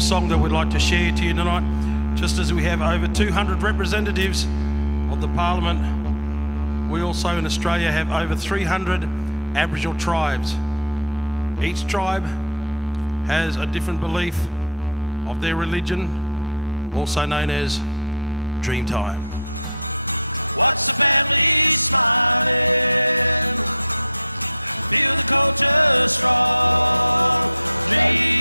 the song that we'd like to share to you tonight. Just as we have over 200 representatives of the Parliament, we also in Australia have over 300 Aboriginal tribes. Each tribe has a different belief of their religion, also known as Dreamtime. Watch the family smiling, feel the culture strong. Dreamtime,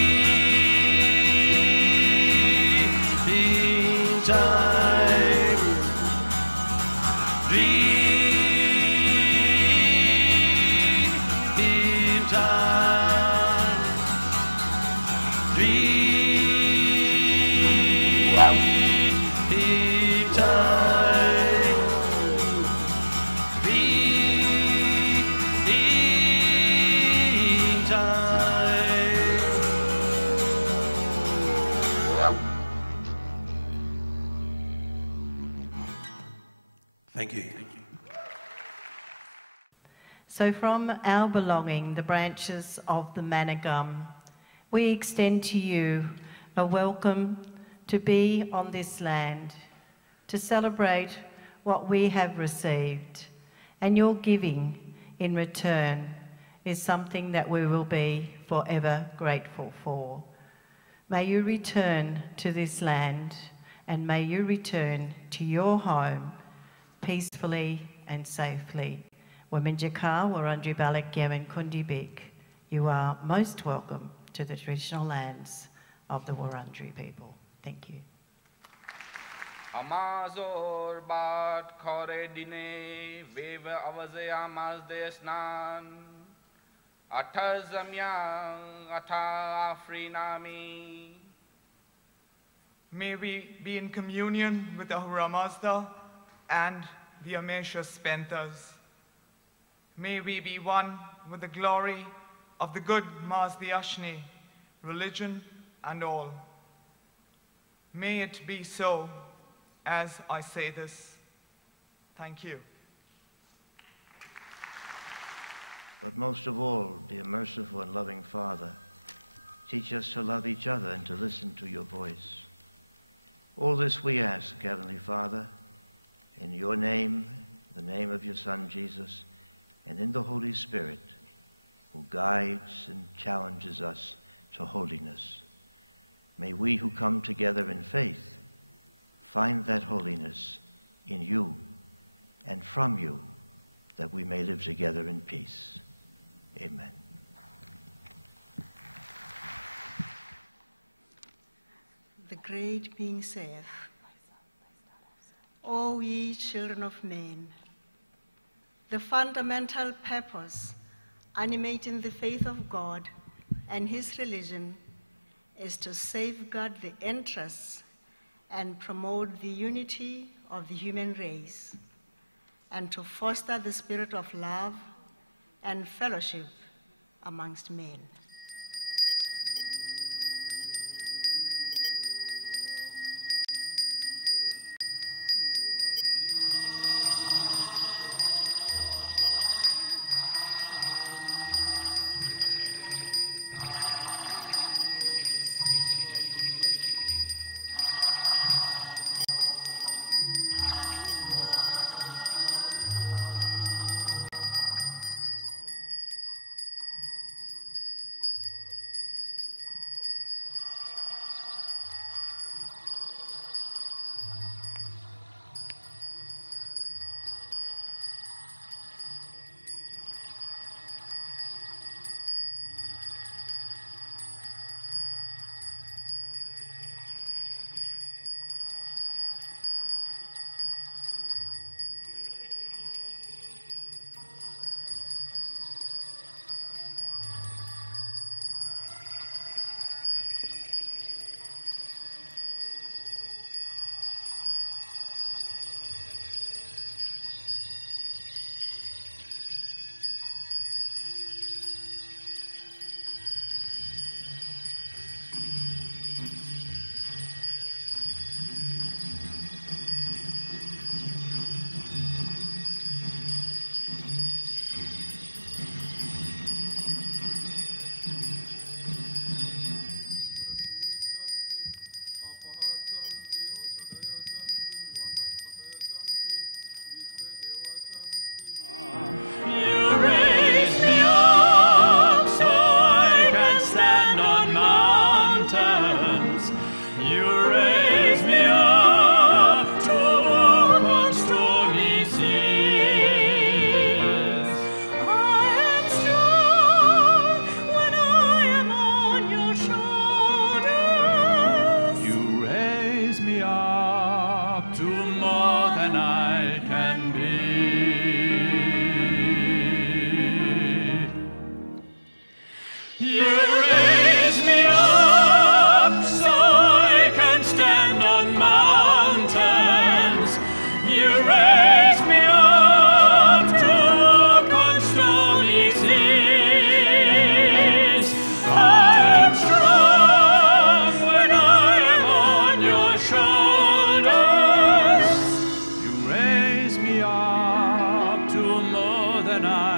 dreamtime, Thank you. So from our belonging, the branches of the Managum, we extend to you a welcome to be on this land, to celebrate what we have received, and your giving in return is something that we will be forever grateful for. May you return to this land, and may you return to your home peacefully and safely. Waminjaka, Wurundjeri Balak, Yemen, Kundibik, you are most welcome to the traditional lands of the Wurundjeri people. Thank you. Amazor bat kore dine veva avaze amaz desnan atazamyang ata afrinami. May we be in communion with the Ahura Mazda and the Amesha Spentas. May we be one with the glory of the good Mazdi Ashni, religion and all. May it be so as I say this. Thank you. But most of all, dear merciful and loving Father, teach us to love each other and to listen to your voice. All this we ask, Heavenly Father, in your name, the name of your Son, Jesus, and in the Holy Spirit, who guides and challenges us to holiness. May we who come together in faith find that holiness in you and from you, that we may live together in peace. Amen. The great being saith, O ye children of men, the fundamental purpose animating the faith of God and his religion is to safeguard the interests and promote the unity of the human race, and to foster the spirit of love and fellowship amongst men.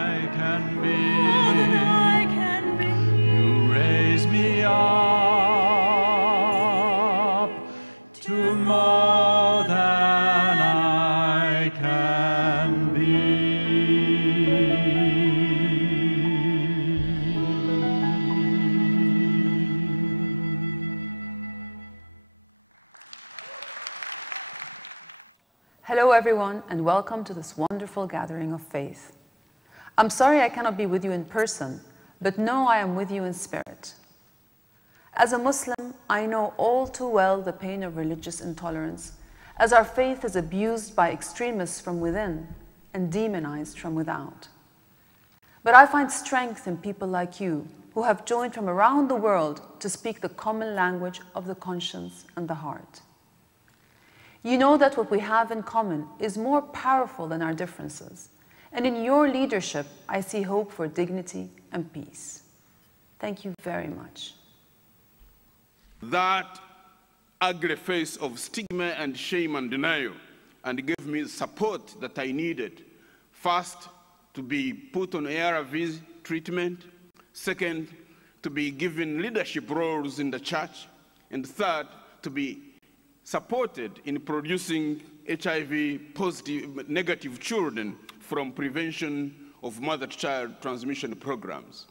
I can be. You raise me up to more than I can be. Hello everyone, and welcome to this wonderful gathering of faith. I'm sorry I cannot be with you in person, but know I am with you in spirit. As a Muslim, I know all too well the pain of religious intolerance, as our faith is abused by extremists from within and demonized from without. But I find strength in people like you, who have joined from around the world to speak the common language of the conscience and the heart. You know that what we have in common is more powerful than our differences, and in your leadership, I see hope for dignity and peace. Thank you very much. That ugly face of stigma and shame and denial, and gave me support that I needed. First, to be put on ARV treatment. Second, to be given leadership roles in the church. And third, to be supported in producing HIV positive, negative children from prevention of mother-to-child transmission programs.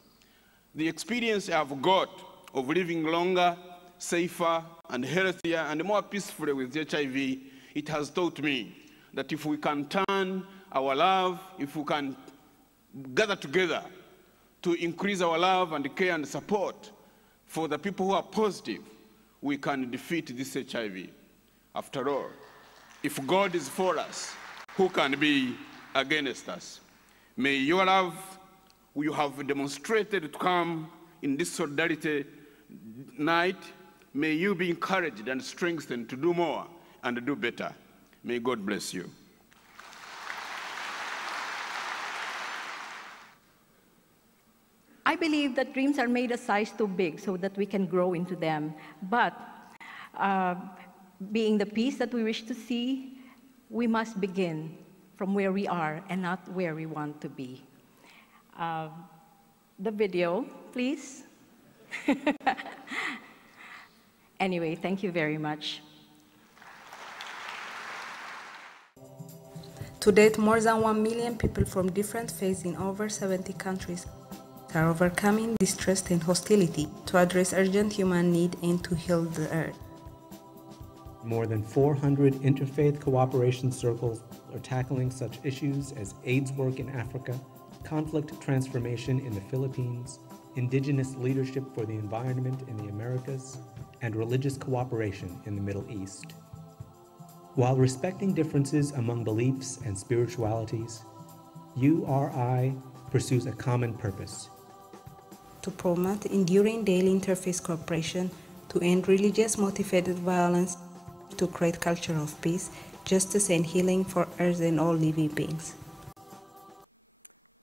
The experience I've got of living longer, safer, and healthier, and more peacefully with HIV, it has taught me that if we can turn our love, if we can gather together to increase our love and care and support for the people who are positive, we can defeat this HIV. After all, if God is for us, who can be against us? May your love, you have demonstrated to come in this solidarity night, may you be encouraged and strengthened to do more and do better. May God bless you. I believe that dreams are made a size too big so that we can grow into them. But being the peace that we wish to see, we must begin from where we are and not where we want to be. The video, please. Anyway, thank you very much. To date, more than 1 million people from different faiths in over 70 countries are overcoming distrust and hostility to address urgent human need and to heal the earth. More than 400 interfaith cooperation circles are tackling such issues as AIDS work in Africa, conflict transformation in the Philippines, indigenous leadership for the environment in the Americas, and religious cooperation in the Middle East. While respecting differences among beliefs and spiritualities, URI pursues a common purpose: to promote enduring daily interfaith cooperation, to end religious-motivated violence, to create culture of peace, justice, and healing for Earth and all living beings.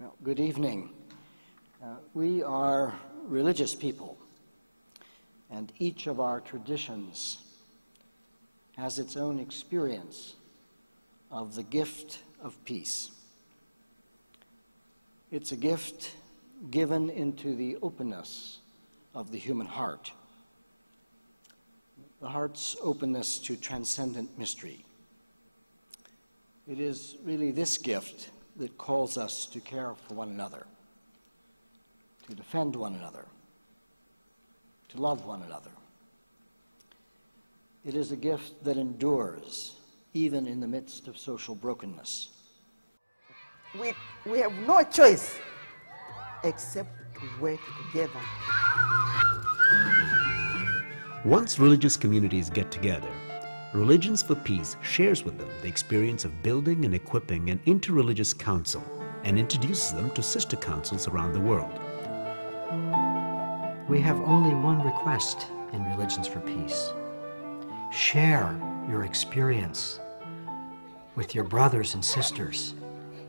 Well, good evening. We are religious people, and each of our traditions has its own experience of the gift of peace. It's a gift given into the openness of the human heart, the heart's openness to transcendent mystery. It is really this gift that calls us to care for one another, to defend one another, to love one another. It is a gift that endures even in the midst of social brokenness. We have no choice except to work together. Once religious communities get together, Religions for Peace shares with them the experience of building and equipping an interreligious council and introduces them to sister councils around the world. We have only one request in Religions for Peace. Share your experience with your brothers and sisters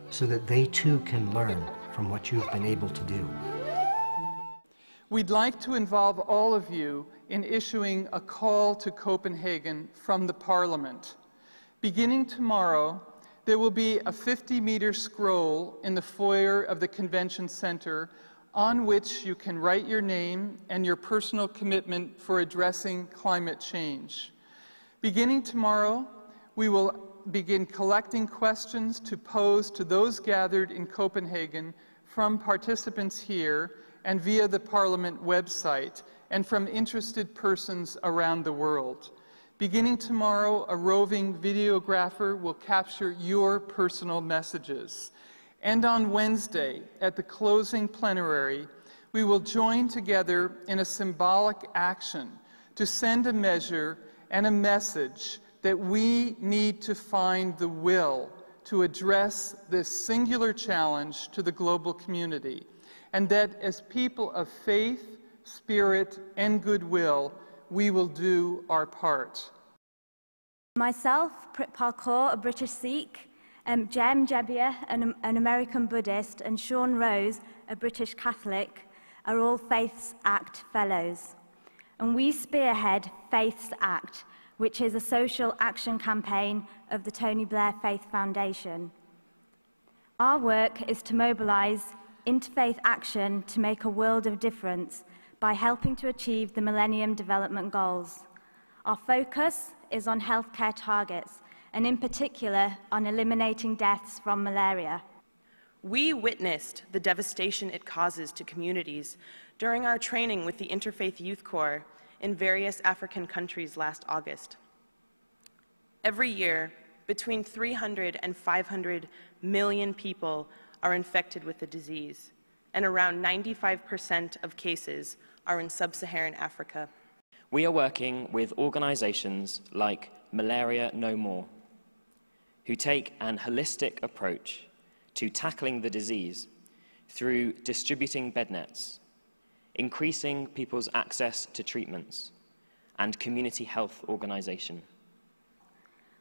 so that they too can learn from what you've been able to do. We'd like to involve all of you in issuing a call to Copenhagen from the Parliament. Beginning tomorrow, there will be a 50-meter scroll in the foyer of the Convention Center on which you can write your name and your personal commitment for addressing climate change. Beginning tomorrow, we will begin collecting questions to pose to those gathered in Copenhagen from participants here and via the Parliament website, and from interested persons around the world. Beginning tomorrow, a roving videographer will capture your personal messages. And on Wednesday, at the closing plenary, we will join together in a symbolic action to send a measure and a message that we need to find the will to address this singular challenge to the global community, and that as people of faith, spirit, and goodwill, we will do our part. Myself, Paul Carus, a British Sikh, Jem Jebia, an American Buddhist, and Sean Rose, a British Catholic, are all Faiths Act Fellows. And we spearhead Faiths Act, which is a social action campaign of the Tony Blair Faith Foundation. Our work is to mobilize interfaith action to make a world of difference by helping to achieve the Millennium Development Goals. Our focus is on healthcare targets, and in particular on eliminating deaths from malaria. We witnessed the devastation it causes to communities during our training with the Interfaith Youth Corps in various African countries last August. Every year, between 300 and 500 million people are infected with the disease, and around 95% of cases are in sub-Saharan Africa. We are working with organizations like Malaria No More, who take an holistic approach to tackling the disease through distributing bed nets, increasing people's access to treatments, and community health organization.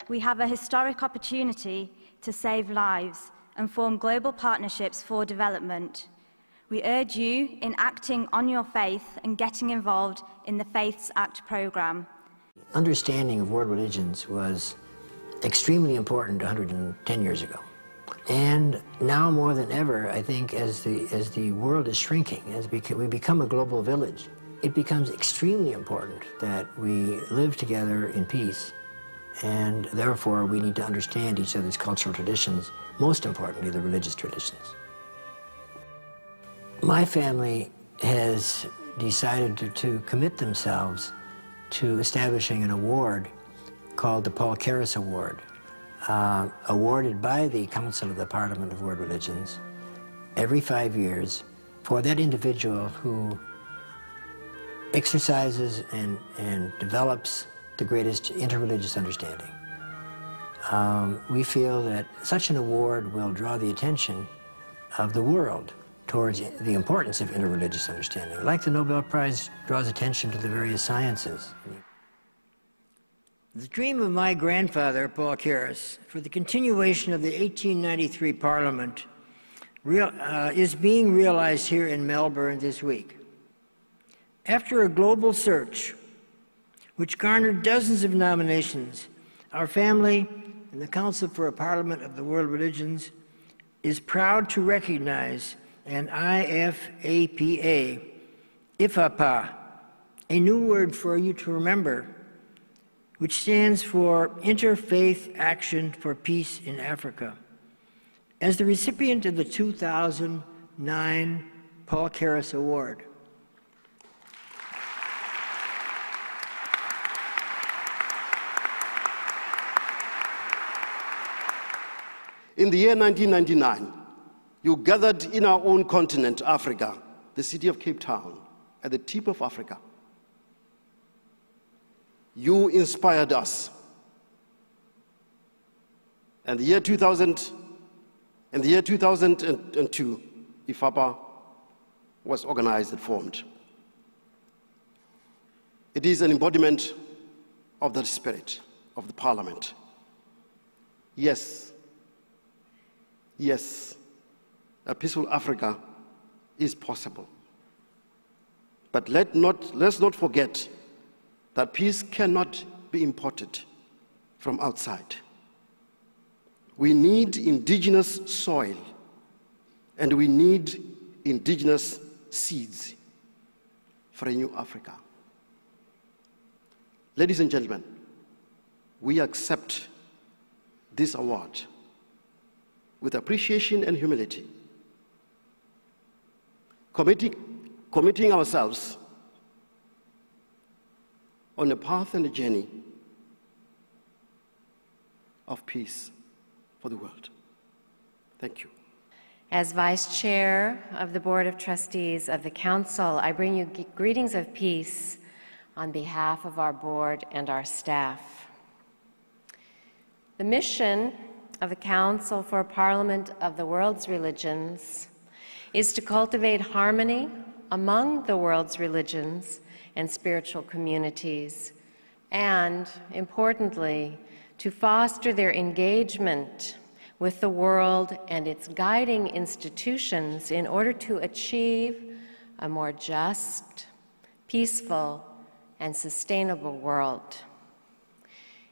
We have a historic opportunity to save lives and form global partnerships for development. We urge you in acting on your faith and getting involved in the Faiths Act program. Understanding of world religions was extremely important 110 years ago. And now more than ever, I think, as the world is shrinking, as we become a global village, it becomes extremely important that we live together in peace, and therefore we need to understand each other's cultural traditions, most importantly the religious traditions. My family has decided to commit themselves to establishing an award called the Paul Carus Award, awarded by the Council of the Parliament of World Religions every 5 years for that individual who exercises and develops the greatest interreligious understanding. We feel that such an award will draw the attention of the world towards the importance of interreligious understanding, like the Nobel Prize draws attention to the various sciences. The dream of my grandfather, Paul Carus, for the continuation of the 1893 Parliament is being realized here in Melbourne this week. After a global search, which garnered dozens of nominations, our family and the Council for a Parliament of the World Religions is proud to recognize an IFAPA, IFAPA, a new word for you to remember, which stands for Interfaith Action for Peace in Africa, as the recipient of the 2009 Paul Carus Award. In the year 1999, you gathered in our own continent, Africa, the city of Cape Town, at the tip of Africa. You inspired us. And the year 2000, in the year 2002, IFAPA was organized and formed. It is an embodiment of the spirit of the Parliament. Yes, a peaceful Africa is possible. But let's not forget that peace cannot be imported from outside. We need indigenous soil, and we need indigenous seeds for a new Africa. Ladies and gentlemen, we accept this award with appreciation and humility, committing ourselves on a path and a journey of peace for the world. Thank you. As Vice Chair of the Board of Trustees of the Council, I bring you greetings of peace on behalf of our board and our staff. The mission of the Council for a Parliament of the World's Religions is to cultivate harmony among the world's religions and spiritual communities, and, importantly, to foster their engagement with the world and its guiding institutions in order to achieve a more just, peaceful, and sustainable world.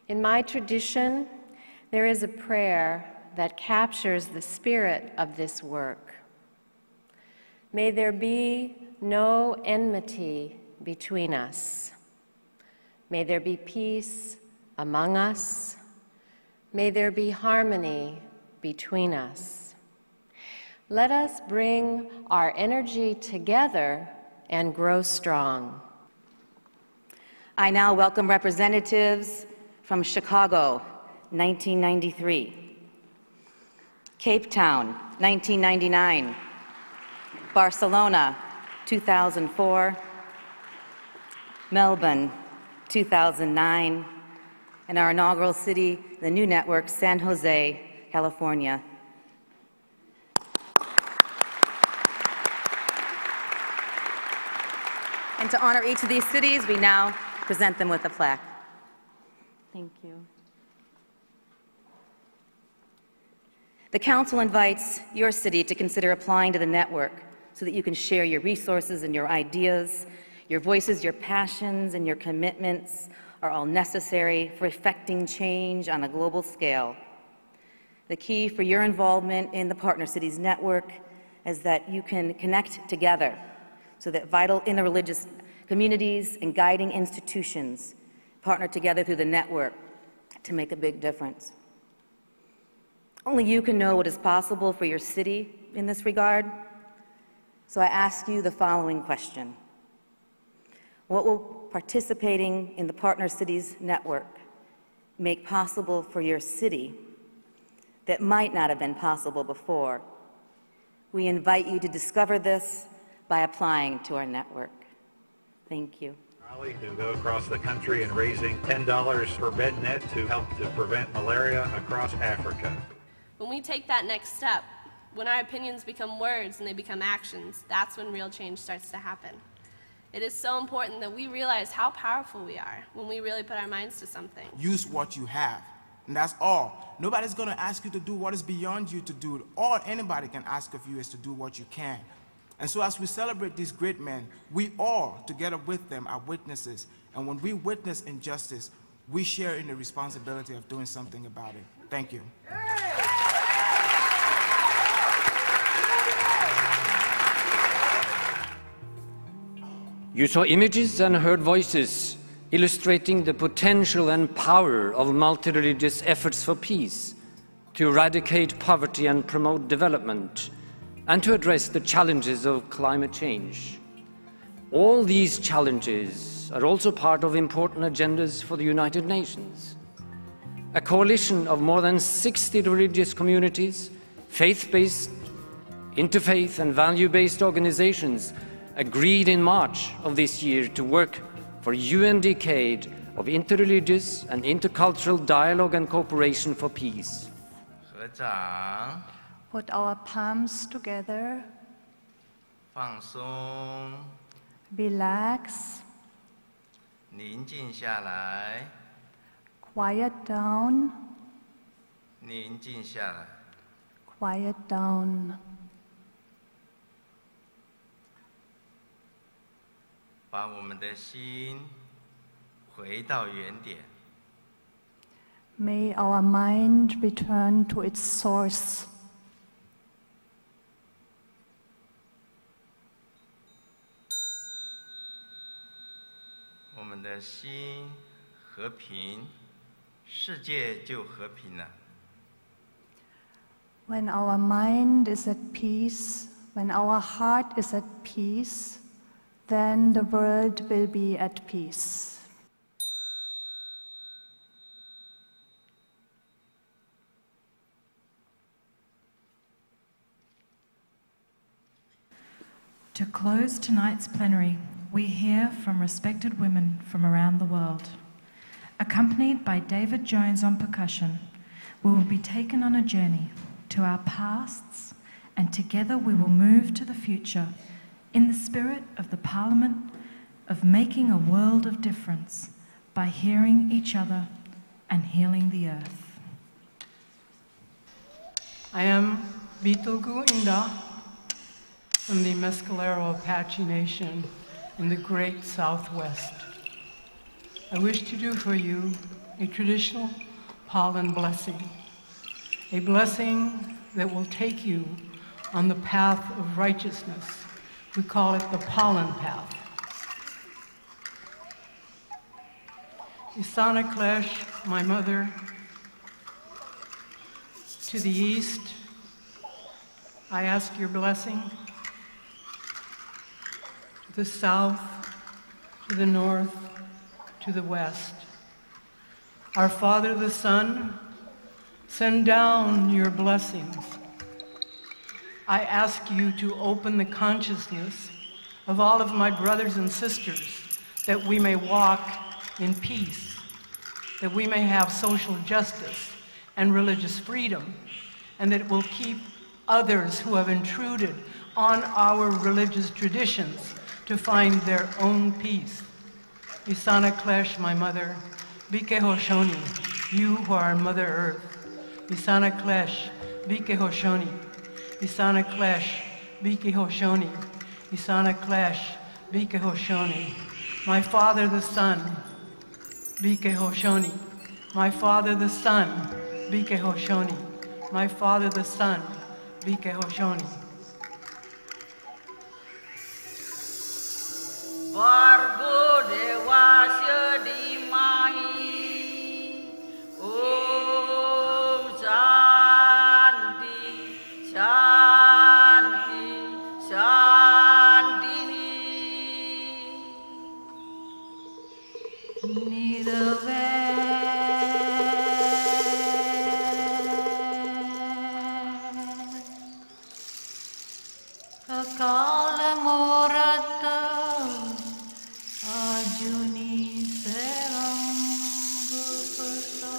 In my tradition, there is a prayer that captures the spirit of this work. May there be no enmity between us. May there be peace among us. May there be harmony between us. Let us bring our energy together and grow strong. I now welcome representatives from Chicago, 1993, Cape Town, 1999, Barcelona, 2004, Melbourne, 2009, and our inaugural city, the new network, San Jose, California. And to honor each of these cities, we now present them with a plaque. Thank you. The Council invites your city to consider applying to the network so that you can share your resources and your ideas. Your voices, your passions, and your commitments are all necessary for effecting change on a global scale. The key for your involvement in the Partner Cities Network is that you can connect together so that vital interreligious communities and guiding institutions partner together through the network to make a big difference. Only you can know what is possible for your city in this regard. So I ask you the following question. What will participating in the Partner Cities Network make possible for your city that might not have been possible before? We invite you to discover this by applying to our network. Thank you. To go across the country and raising $10 per bed net to help to prevent malaria across Africa. When we take that next step, when our opinions become words and they become actions, that's when real change starts to happen. It is so important that we realize how powerful we are when we really put our minds to something. Use what you have, and that's all. Nobody's going to ask you to do what is beyond you to do. All anybody can ask of you is to do what you can. And so as we celebrate these great men, we all, together with them, are witnesses. And when we witness injustice, we share in the responsibility of doing something about it. Thank you. You saw images and heard voices illustrating the potential and power of multi-religious efforts for peace, to eradicate poverty and promote development, and to address the challenges of climate change. All these challenges are also part of important agendas for the United Nations. A coalition of more than 60 religious communities, faith-based, interfaith and value-based organizations agreed in March of this year to work for a UN decade of interreligious and intercultural dialogue and cooperation for peace. Put our palms together. Relax. Quiet down. Quiet down. May our mind return to its source. 我们的心和平，世界就和平了。 When our mind is at peace, when our heart is at peace, then the world will be at peace. To close tonight's plenary, we hear from respected women from around the world. Accompanied by David Jones on percussion, we will be taken on a journey to our pasts, and together we will move to the future in the spirit of the Parliament of making a world of difference by hearing each other and healing the earth. I am Bitugu Inda from the Mescalero Apache Nation in the Great Southwest. I wish to do for you a traditional pollen blessing, a blessing that will take you on the path of righteousness. We call it the pollen path. Isana Klesh, my mother, to the east, I ask your blessing. To the south, to the north, to the west. Our Father, the Son, send down your blessings. I ask you to open the consciousness of all of my brothers and sisters that we may walk in peace, that we may have social justice and religious freedom, and that it will keep others who have intruded on our religious traditions to find their own peace. Isana Klesh, my mother, Bike Hoshoni, you who are Mother Earth. Isana Klesh, Bike Hoshoni. Isana Klesh, Bike Hoshoni. Isana Klesh, Bike Hoshoni. My Father the Son, Bike Hoshoni. My Father the Son, Bike Hoshoni. My Father the Son, Bike Hoshoni. Bargo dewasya dimai, Om Shanti, Shanti, Shanti. Nirave. Kakala morata. Ajuni seram gupasam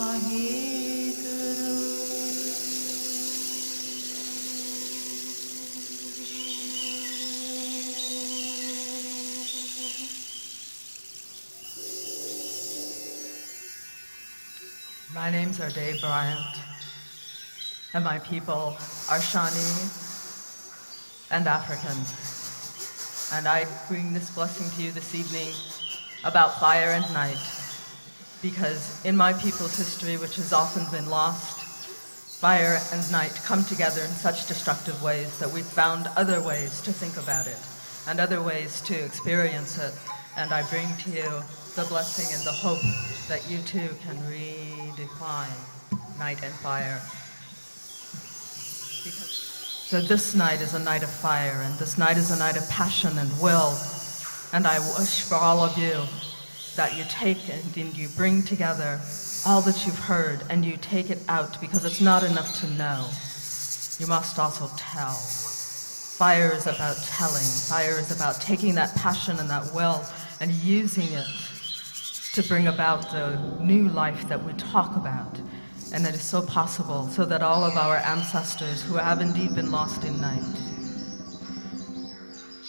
Waheguru. My names are Dave Bryant, and my people are Shawnee and African. And I bring this blessing to you this evening about fire and night, because in my people's history, which has often been lost, fire and night come together in such destructive ways that we've found other ways to think about it and other ways to experience it. And I bring to you the blessing and the hope that you too can redefine night and fire. So this night is a night of fire, and this night is a night of passion and will. And I wish for all of you that you take and you bring together all that you've heard and you take it out, because it's not enough to know. You must also tell. Fire is about telling. Fire is about taking that passion and that will and using it to bring about the new life that we talk about. And it is so possible, so that all of our ancestors who have indeed been lost in night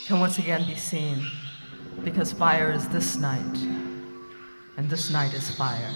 can once again be seen, because fire is this night, and this night is fire.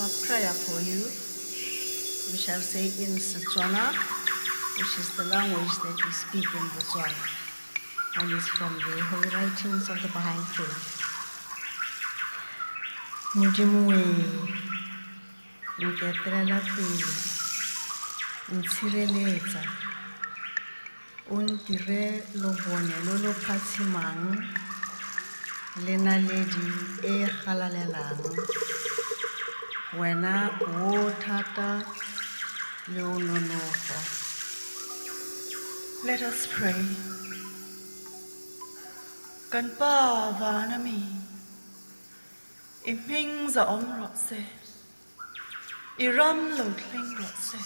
a prayer for you. We shall say in Setswana, which is the language that we speak in Botswana, and is from the Holy Writings of the Baha'i Faith. Mujimuwe, nketrela pele, ntshireletsa, o ntire lobone lo lo phatsimang, le naledi e galalelang, wena o thata le o nonofo. Let us pray. Kan pa vana mi, iming za om rotse, iram lo tling rotse,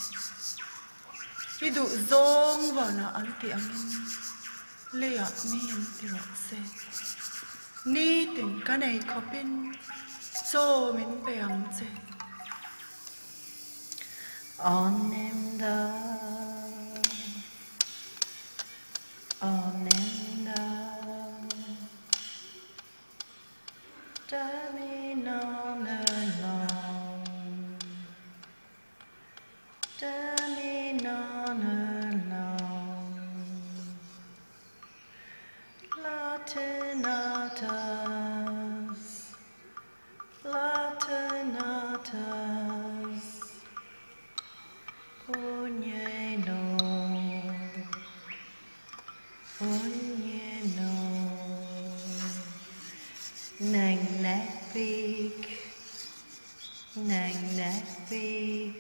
idu zong vana anti amin, lea mi anti rotse, ni ting kanei kopin, so min peang tse. Omnimda, omnimda, dami non alone, dami non alone, Latinatas, Latinatas, Punyeno, Punyeno, Nang Nakbik, Nang Nakbik.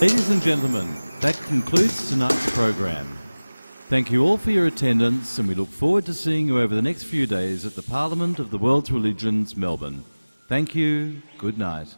Ladies and gentlemen, that concludes tonight's program. Thank you all for your attendance, and we look forward to seeing you over the next few days at the Parliament of the World's Religions, Melbourne. Thank you. Good night.